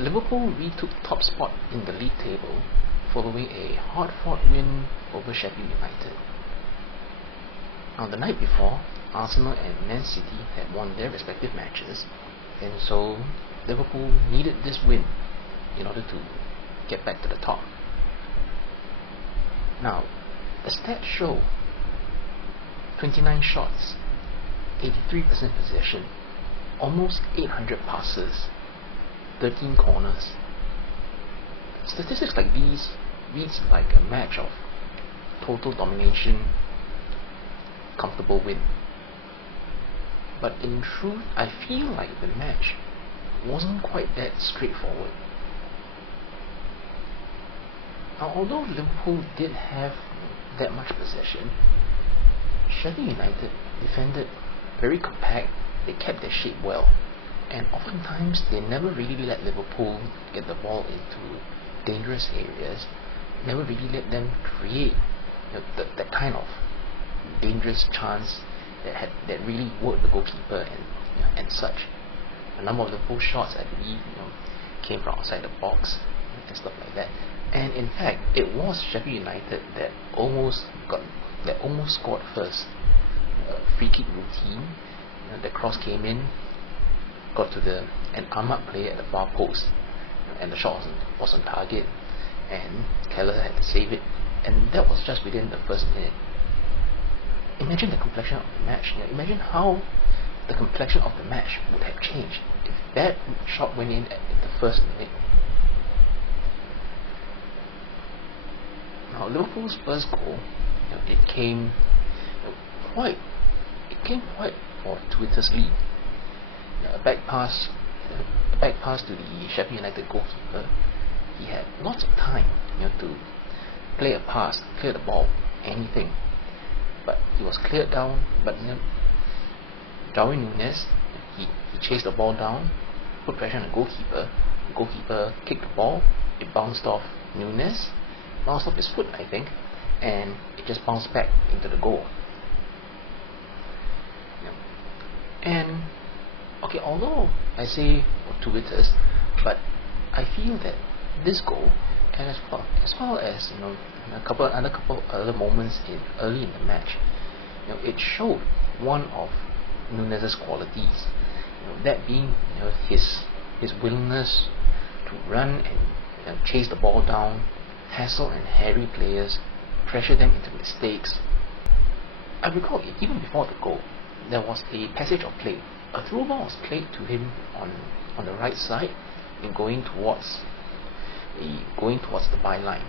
Liverpool retook top spot in the league table following a hard-fought win over Sheffield United. Now, the night before, Arsenal and Man City had won their respective matches, and so Liverpool needed this win in order to get back to the top. Now, the stats show 29 shots, 83% possession, almost 800 passes, 13 corners. Statistics like these reads like a match of total domination, comfortable win. But in truth, I feel like the match wasn't quite that straightforward. Now, although Liverpool did have that much possession, Sheffield United defended very compact. They kept their shape well, and oftentimes they never really let Liverpool get the ball into dangerous areas, never really let them create that kind of dangerous chance that really worked the goalkeeper and such. A number of Liverpool shots, I believe, came from outside the box and stuff like that. And in fact, it was Sheffield United that almost scored first. Free kick routine, the cross came in, got to an Ahmad player at the far post, and the shot was on target, and Keller had to save it, and that was just within the first minute. Imagine the complexion of the match. Imagine how the complexion of the match would have changed if that shot went in at the first minute. Now, Liverpool's first goal, it came quite fortuitously. A back pass to the Sheffield United goalkeeper. He had lots of time, to play a pass, clear the ball, anything. But he was cleared down. But Darwin Núñez, he chased the ball down, put pressure on the goalkeeper. The goalkeeper kicked the ball. It bounced off Núñez, bounced off his foot, I think, and it just bounced back into the goal. And okay, although I say fortuitous, but I feel that this goal, and as well as a couple other moments early in the match, it showed one of Núñez's qualities. That being his willingness to run and chase the ball down, hassle and harry players, pressure them into mistakes. I recall even before the goal, there was a passage of play. A through ball was played to him on the right side, and going towards the byline,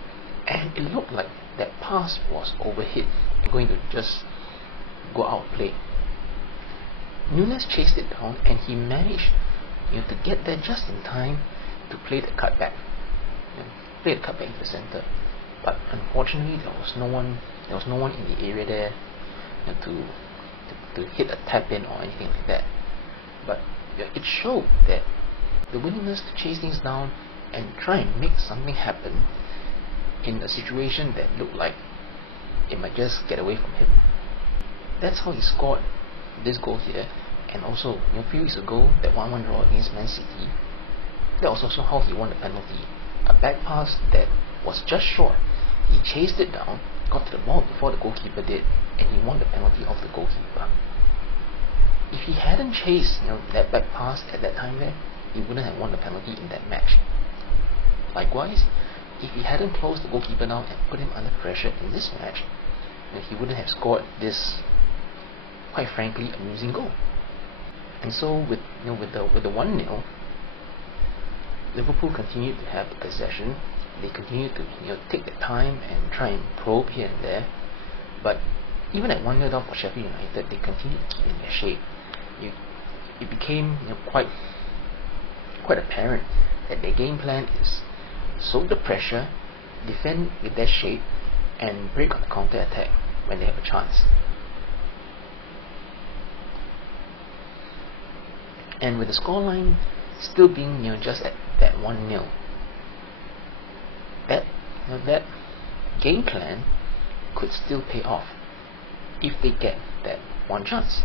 and it looked like that pass was overhit and going to just go out of play. Núñez chased it down, and he managed to get there just in time to play the cutback, into the center. But unfortunately, there was no one in the area there to hit a tap in or anything like that. But it showed that the willingness to chase things down and try and make something happen in a situation that looked like it might just get away from him. That's how he scored this goal here. And also, a few weeks ago, that 1-1 draw against Man City, that was also how he won the penalty. A back pass that was just short. He chased it down, got to the ball before the goalkeeper did, and he won the penalty off the goalkeeper. If he hadn't chased that back pass at that time there, he wouldn't have won the penalty in that match. Likewise, if he hadn't closed the goalkeeper down and put him under pressure in this match, he wouldn't have scored this, quite frankly, amusing goal. And so with the 1-0, Liverpool continued to have the possession. They continued to take their time and try and probe here and there. But even at 1-0 down for Sheffield United, they continued to keep in their shape. It became quite apparent that their game plan is soak the pressure, defend with their shape, and break on the counter attack when they have a chance. And with the scoreline still being just at that 1-0, that game plan could still pay off if they get that one chance.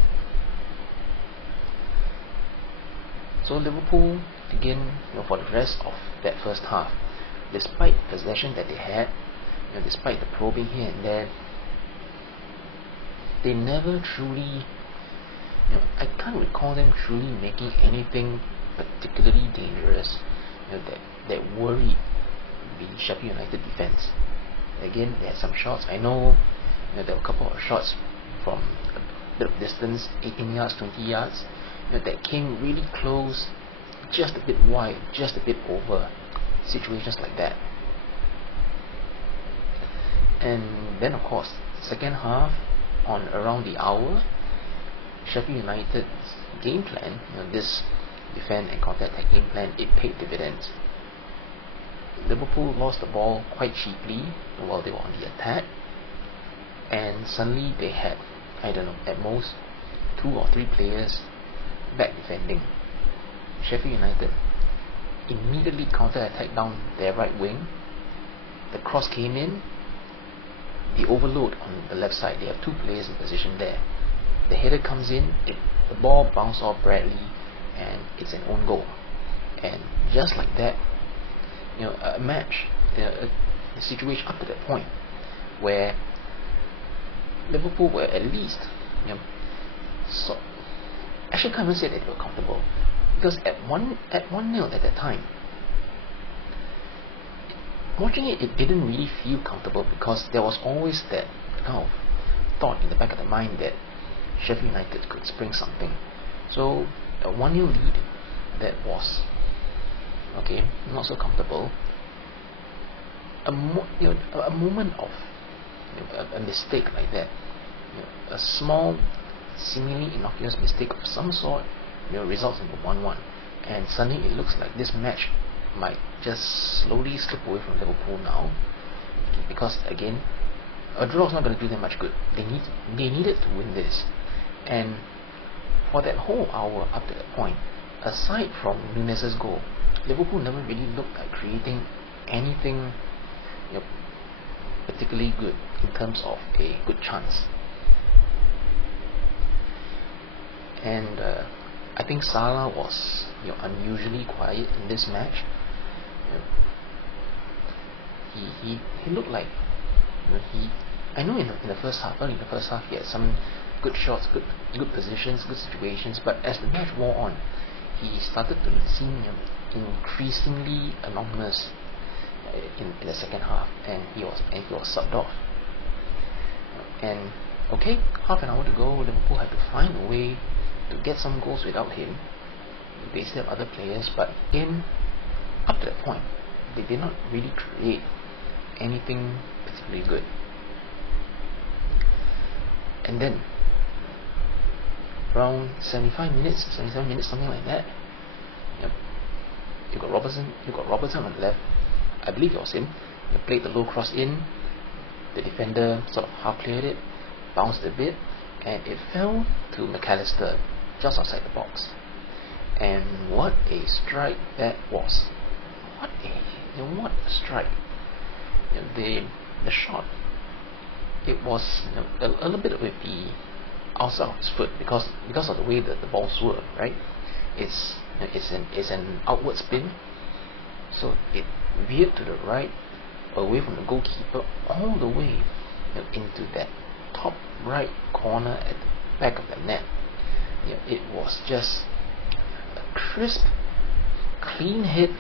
So Liverpool again, for the rest of that first half, despite the possession that they had, despite the probing here and there, they never truly, I can't recall them truly making anything particularly dangerous, that worried the Sheffield United defense. Again, they had some shots. I know, there were a couple of shots from a bit of distance, 18 yards, 20 yards, that came really close, just a bit wide, just a bit over, situations like that. And then, of course, second half, on around the hour, Sheffield United's game plan, this defend and counter-attack game plan, it paid dividends. Liverpool lost the ball quite cheaply while they were on the attack, and suddenly they had, I don't know, at most 2 or 3 players back defending. Sheffield United immediately counter-attacked down their right wing. The cross came in, the overload on the left side, they have 2 players in position there. The header comes in, the ball bounced off Bradley, and it's an own goal. And just like that, a match, a situation up to that point where Liverpool were at least, so actually can't even say that they were comfortable, because at 1-0 at that time, watching it didn't really feel comfortable, because there was always that kind of thought in the back of the mind that Sheffield United could spring something. So a 1-0 lead that was not so comfortable. A moment of a mistake like that, a small, seemingly innocuous mistake of some sort, results in the 1-1, and suddenly it looks like this match might just slowly slip away from Liverpool now, because again, a draw is not going to do them much good. They needed to win this, and for that whole hour up to that point, aside from Nunez's goal, Liverpool never really looked like creating anything particularly good in terms of a good chance. And I think Salah was unusually quiet in this match. He looked like I know in the first half, early in the first half, he had some good shots, good positions, good situations, but as the match wore on, he started to seem increasingly anonymous in the second half, and he was subbed off. And half an hour to go, Liverpool had to find a way to get some goals without him. They still have other players, but again, up to that point, they did not really create anything particularly good. And then around 77 minutes, something like that, you got Robertson on the left. I believe it was him. He played the low cross in. The defender sort of half cleared it, bounced a bit, and it fell to McAllister just outside the box. And what a strike that was! What a strike! The shot, it was a little bit with the outside of his foot, because of the way that the ball swerved, right? It's an outward spin, so it veered to the right, away from the goalkeeper, all the way into that top right corner at the back of the net. It was just a crisp, clean hit,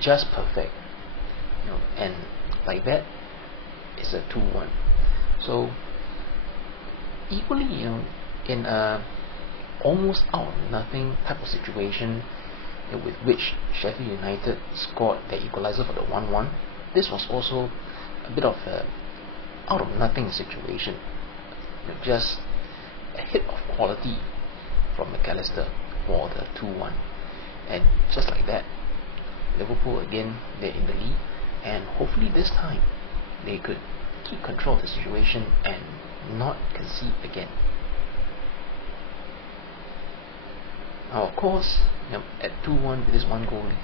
just perfect. And like that, it's a 2-1. So equally, in a almost out of nothing type of situation, with which Sheffield United scored the equalizer for the 1-1, this was also a bit of a out of nothing situation. Just a hit of quality from McAllister for the 2-1, and just like that, Liverpool again, they're in the lead, and hopefully this time they could keep control of the situation and not concede again. Now, of course, at 2-1 with this 1 goal lead,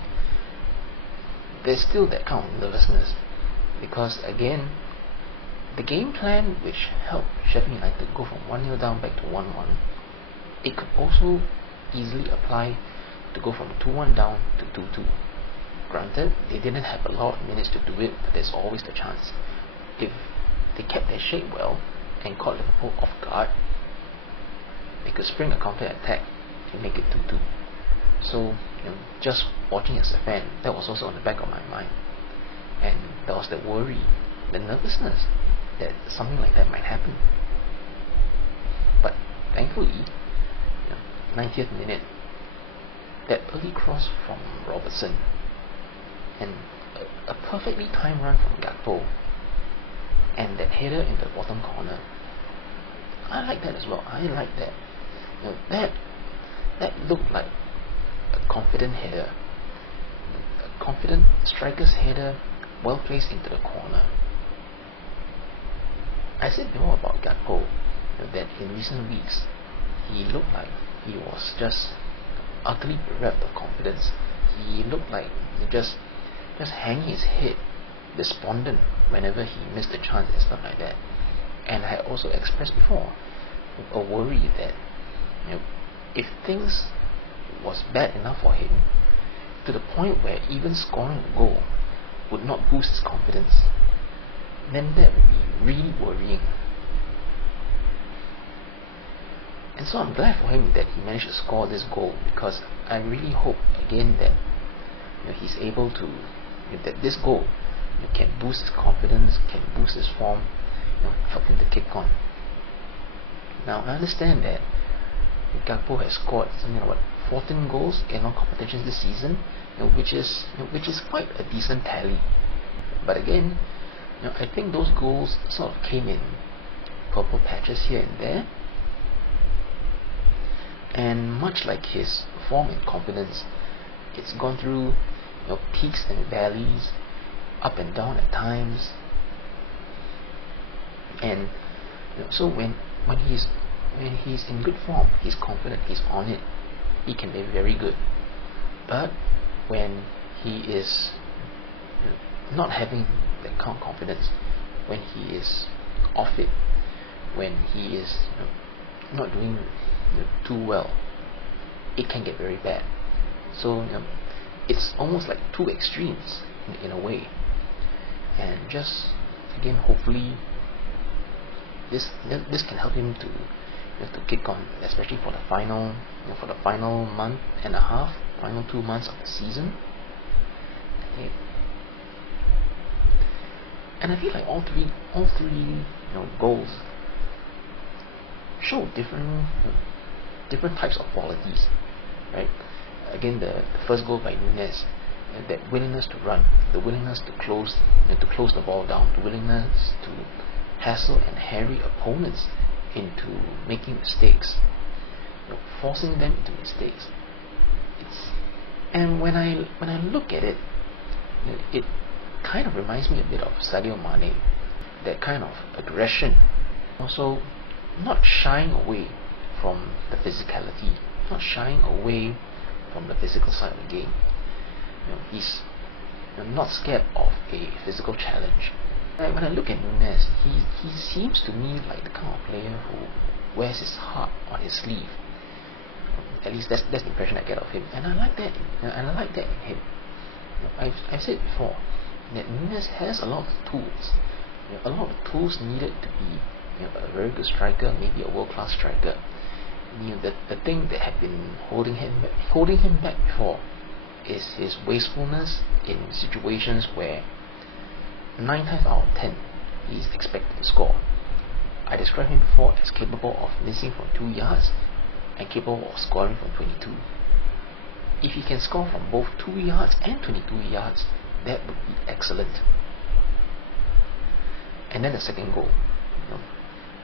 there's still that kind of nervousness, because again, the game plan which helped Sheffield United go from 1-0 down back to 1-1, it could also easily apply to go from 2-1 down to 2-2. Granted, they didn't have a lot of minutes to do it, but there's always the chance. If they kept their shape well and caught Liverpool off guard, they could spring a counter attack and make it 2-2. So, just watching as a fan, that was also on the back of my mind. And there was the worry, the nervousness that something like that might happen. But thankfully, 90th minute, that early cross from Robertson and a perfectly timed run from Gakpo and that header in the bottom corner, I like that as well. I like that. That looked like a confident header, a confident striker's header, well placed into the corner. I said before about Gakpo that in recent weeks he looked like he was just utterly bereft of confidence. He looked like just hanging his head, despondent whenever he missed a chance and stuff like that. And I also expressed before a worry that if things was bad enough for him to the point where even scoring a goal would not boost his confidence, then that would be really worrying. And so I'm glad for him that he managed to score this goal, because I really hope again that he's able to, that this goal can boost his confidence, can boost his form, help him to kick on. Now I understand that Gakpo has scored something like 14 goals in all competitions this season, which is quite a decent tally. But again, I think those goals sort of came in purple patches here and there, and much like his form and confidence, it's gone through peaks and valleys, up and down at times. And so when he's in good form, he's confident, he's on it, he can be very good. But when he is not having that kind of confidence, when he is off it, when he is not doing too well, it can get very bad. So it's almost like two extremes in a way. And just again, hopefully this can help him to kick on, especially for the final month and a half, final 2 months of the season. And I feel like all three goals show different types of qualities, right? Again, the first goal by Nunes, that willingness to run, the willingness to close the ball down, the willingness to hassle and harry opponents into making mistakes, forcing them into mistakes. And when I look at it, it kind of reminds me a bit of Sadio Mane, that kind of aggression, also not shying away from the physicality, not shying away from the physical side of the game. He's not scared of a physical challenge. When I look at Nunes, he seems to me like the kind of player who wears his heart on his sleeve. At least that's the impression I get of him, and I like that. In him. I've said before that Nunes has a lot of tools, a lot of tools needed to be a very good striker, maybe a world-class striker. The thing that had been holding him back before is his wastefulness in situations where 9 times out of 10 he is expected to score. I described him before as capable of missing from 2 yards and capable of scoring from 22. If he can score from both 2 yards and 22 yards, that would be excellent. And then the second goal,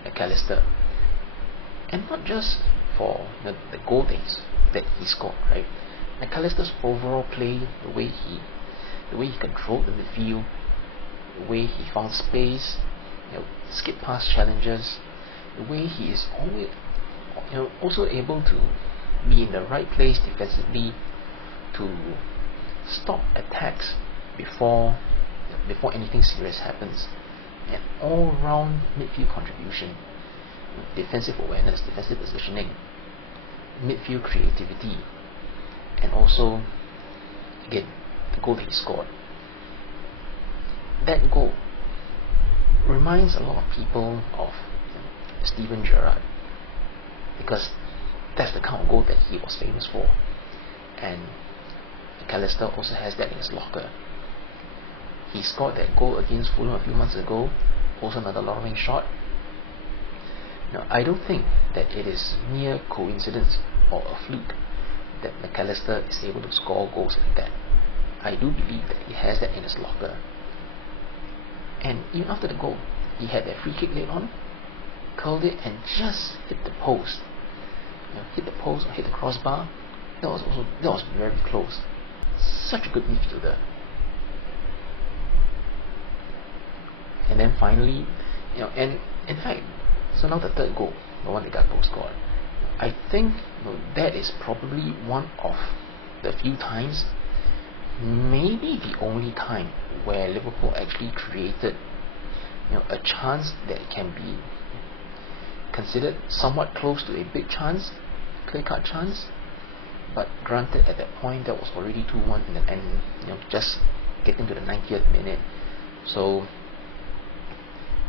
McAllister, and not just for the goal that he scored, right? McAllister's overall play, the way he controlled the midfield, the way he found space, skip past challenges, the way he is always also able to be in the right place defensively to stop attacks before anything serious happens. An all-round midfield contribution, defensive awareness, defensive positioning, midfield creativity, and also again the goal that he scored. That goal reminds a lot of people of Steven Gerrard, because that's the kind of goal that he was famous for. And McAllister also has that in his locker. He scored that goal against Fulham a few months ago, also another long-range shot. Now, I don't think that it is mere coincidence or a fluke that McAllister is able to score goals like that. I do believe that he has that in his locker. And even after the goal, he had that free kick laid on, curled it and just hit the post. Hit the post or hit the crossbar. That was very close. Such a good midfielder. And then finally, and in fact, so now the third goal, the one that Gakpo scored, I think that is probably one of the few times, maybe the only time, where Liverpool actually created a chance that can be considered somewhat close to a big chance, clear-cut chance. But granted, at that point that was already 2-1 and just getting to the 90th minute, so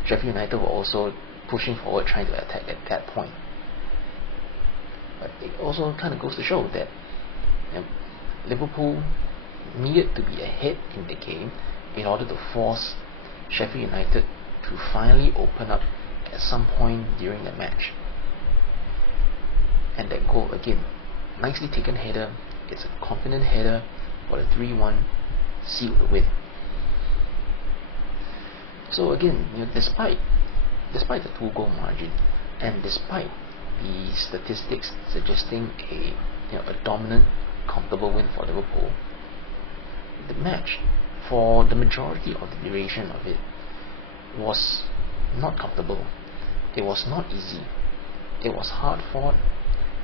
Sheffield United were also pushing forward, trying to attack at that point. But it also kind of goes to show that Liverpool needed to be ahead in the game in order to force Sheffield United to finally open up at some point during the match. And that goal, again, nicely taken header. It's a confident header for the 3-1, sealed the win. So again, despite the 2-goal margin, and despite the statistics suggesting a dominant, comfortable win for Liverpool, the match, for the majority of the duration of it, was not comfortable. It was not easy. It was hard fought,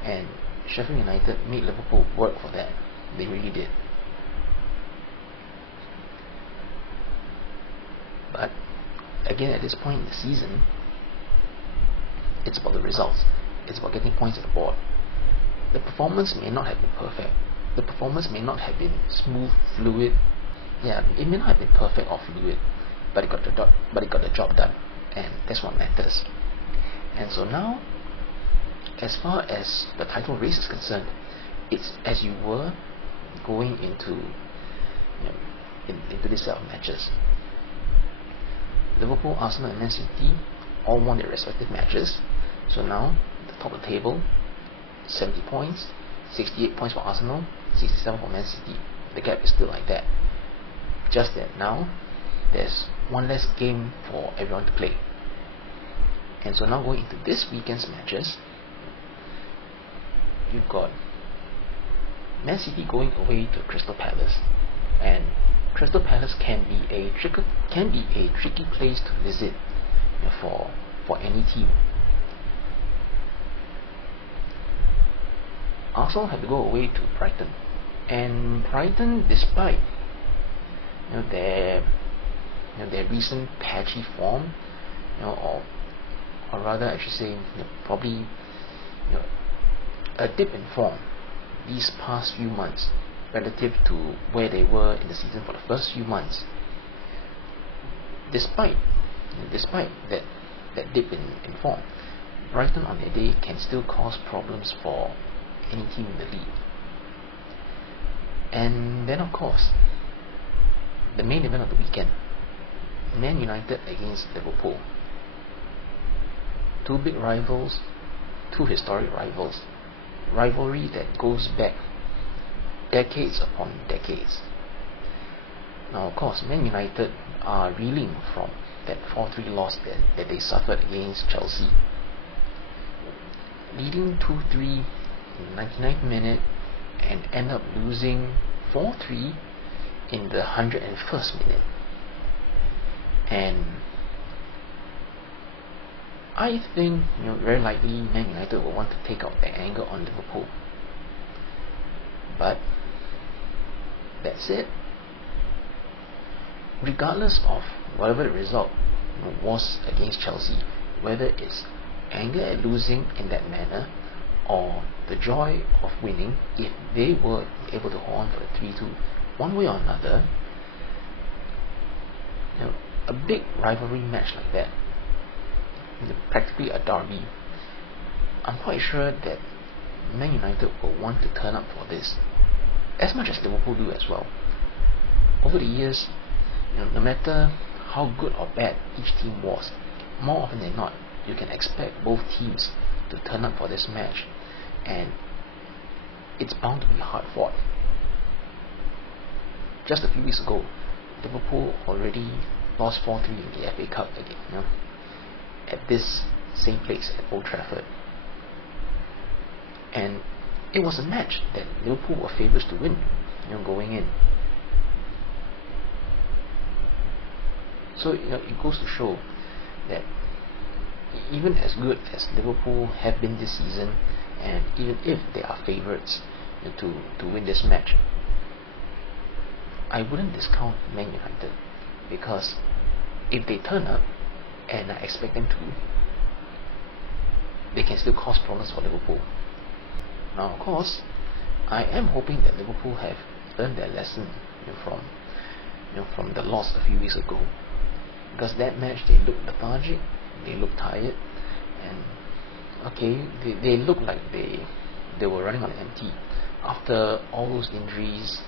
and Sheffield United made Liverpool work for that. They really did. But again, at this point in the season, it's about the results. It's about getting points on the board. The performance may not have been perfect. The performance may not have been smooth, fluid. Yeah, it may not have been perfect or fluid, but it got the job done, and that's what matters. And so now, as far as the title race is concerned, it's as you were going into into this set of matches. Liverpool, Arsenal and Man City all won their respective matches. So now, the top of the table, 70 points, 68 points for Arsenal, 67 for Man City. The gap is still like that. Just that now, there's one less game for everyone to play. And so now going into this weekend's matches, you've got Man City going away to Crystal Palace, and Crystal Palace can be a tricky place to visit for any team. Arsenal have to go away to Brighton, and Brighton, despite their recent patchy form, or rather I should say probably a dip in form these past few months relative to where they were in the season for the first few months. Despite that dip in form, Brighton on their day can still cause problems for any team in the league. And then of course, the main event of the weekend, Man United against Liverpool. Two big rivals, two historic rivals, rivalry that goes back decades upon decades. Now of course, Man United are reeling from that 4-3 loss that they suffered against Chelsea, leading 2-3 in the 99th minute and end up losing 4-3 in the 101st minute. And I think very likely Man United will want to take out their anger on Liverpool. But that said, regardless of whatever the result was against Chelsea, whether it's anger at losing in that manner or the joy of winning if they were able to hold on for the 3-2. One way or another, a big rivalry match like that, practically a derby, I'm quite sure that Man United will want to turn up for this, as much as Liverpool do as well. Over the years, no matter how good or bad each team was, more often than not, you can expect both teams to turn up for this match, and it's bound to be hard fought. Just a few weeks ago, Liverpool already lost 4-3 in the FA Cup again, at this same place at Old Trafford. And it was a match that Liverpool were favourites to win, going in. So it goes to show that even as good as Liverpool have been this season, and even if they are favourites to win this match, I wouldn't discount Man United, because if they turn up, and I expect them to, they can still cause problems for Liverpool. Now, of course, I am hoping that Liverpool have learned their lesson from the loss a few weeks ago, because that match they looked lethargic, they looked tired, and they looked like they were running on empty after all those injuries,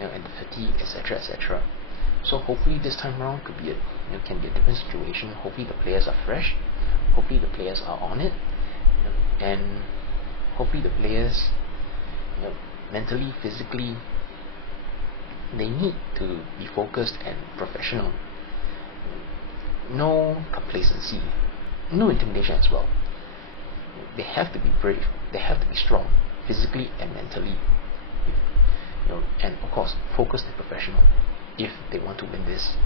and the fatigue, etc. So hopefully this time around can be a different situation. Hopefully the players are fresh, hopefully the players are on it, and hopefully the players, mentally, physically, they need to be focused and professional. No complacency, no intimidation as well. They have to be brave, they have to be strong, physically and mentally, and of course focused and professional if they want to win this.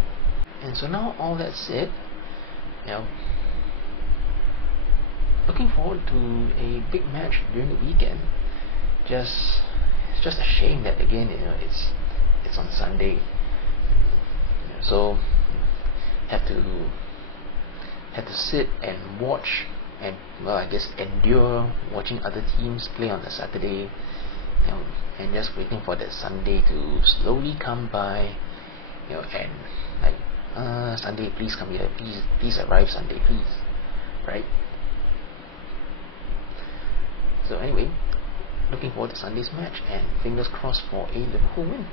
And so now, all that said, looking forward to a big match during the weekend. It's just a shame that again, it's on Sunday, so have to sit and watch, and I guess endure watching other teams play on a Saturday, and just waiting for that Sunday to slowly come by, and like, Sunday, please come here, please arrive Sunday, please, right? So anyway, looking forward to Sunday's match, and fingers crossed for a Liverpool win.